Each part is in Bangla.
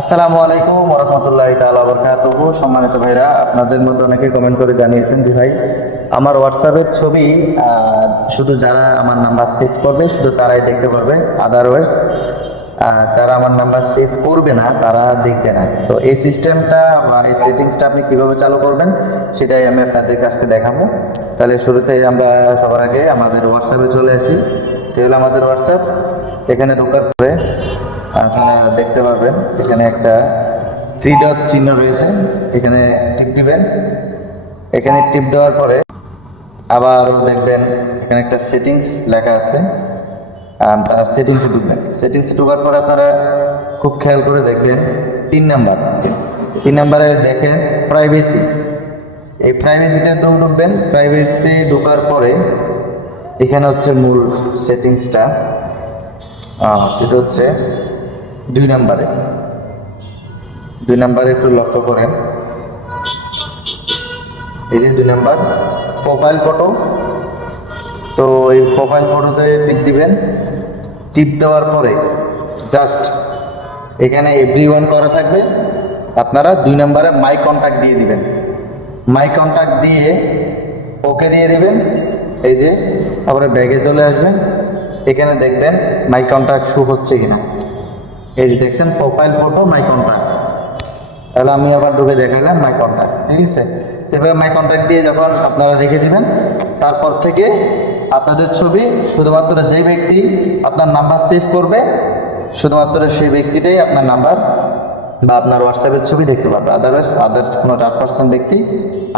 আসসালামু আলাইকুম ওয়া রাহমাতুল্লাহি তাআলা ওয়া বারাকাতুহু। সম্মানিত ভাইরা, আপনাদের মধ্যে অনেকে কমেন্ট করে জানিয়েছেন যে ভাই আমার হোয়াটসঅ্যাপের ছবি শুধু যারা আমার নাম্বার সেভ করবে শুধু তারাই দেখতে পারবে, আদারওয়াইজ যারা আমার নাম্বার সেভ করবে না তারা দেখবে না। তো এই সিস্টেমটা বা এই সেটিংসটা আপনি কিভাবে চালু করবেন সেটাই আমি আপনাদের কাছে দেখাবো। তাহলে শুরুতে আমরা সবার আগে আমাদের হোয়াটসঅ্যাপে চলে আসি। তো হলো আমাদের হোয়াটসঅ্যাপ। এখানে ঢোকার পরে আপনারা দেখতে পারবেন এখানে একটা থ্রি ডট চিহ্ন রয়েছে, এখানে টিপ দিবেন। এখানে টিপ দেওয়ার পরে আবারও দেখবেন এখানে একটা সেটিংস লেখা আছে, তারা সেটিংসে ঢুকবেন। সেটিংসে ঢোকার পরে আপনারা খুব খেয়াল করে দেখবেন 3 নাম্বারে দেখেন প্রাইভেসি। এই প্রাইভেসিটা ঢুকবেন। প্রাইভেসিতে ঢোকার পরে এখানে হচ্ছে মূল সেটিংসটা, সেটা হচ্ছে 2 নাম্বারে একটু লক্ষ্য করেন। এই যে 2 নাম্বার প্রোফাইল ফটো। তো এই প্রোফাইল ফটোতে টিপ দিবেন। টিপ দেওয়ার পরে জাস্ট এখানে এভরিওয়ান করা থাকবে, আপনারা 2 নাম্বারে মাই কন্ট্যাক্ট দিয়ে দিবেন। মাই কন্ট্যাক্ট দিয়ে ওকে দিয়ে দিবেন। এই যে তারপরে ব্যাগে চলে আসবেন, এখানে দেখবেন মাই কন্ট্যাক্ট শো হচ্ছে কিনা। এই যে দেখছেন প্রোফাইল ফটো মাই কন্ট্যাক্ট। তাহলে আমি আবার ঢুকে দেখালাম মাই কন্ট্যাক্ট, ঠিক আছে। এভাবে মাই কন্ট্যাক্ট দিয়ে যখন আপনারা রেখে দিবেন, তারপর থেকে আপনাদের ছবি শুধুমাত্র যেই ব্যক্তি আপনার নাম্বার সেভ করবে শুধুমাত্র সেই ব্যক্তিটাই আপনার নাম্বার বা আপনার হোয়াটসঅ্যাপের ছবি দেখতে পারবে। আদারওয়াইজ কোনো 8% ব্যক্তি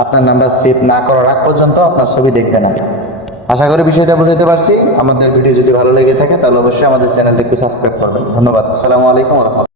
আপনার নাম্বার সেভ না করার আগ পর্যন্ত আপনার ছবি দেখবে না। আশা করি বিষয়টা বুঝাতে পারছি। আমাদের ভিডিও যদি ভালো লেগে থাকে তাহলে অবশ্যই আমাদের চ্যানেলটি একটু সাবস্ক্রাইব করবেন। ধন্যবাদ। আসসালামু আলাইকুম ওয়া রাহমাতুল্লাহ।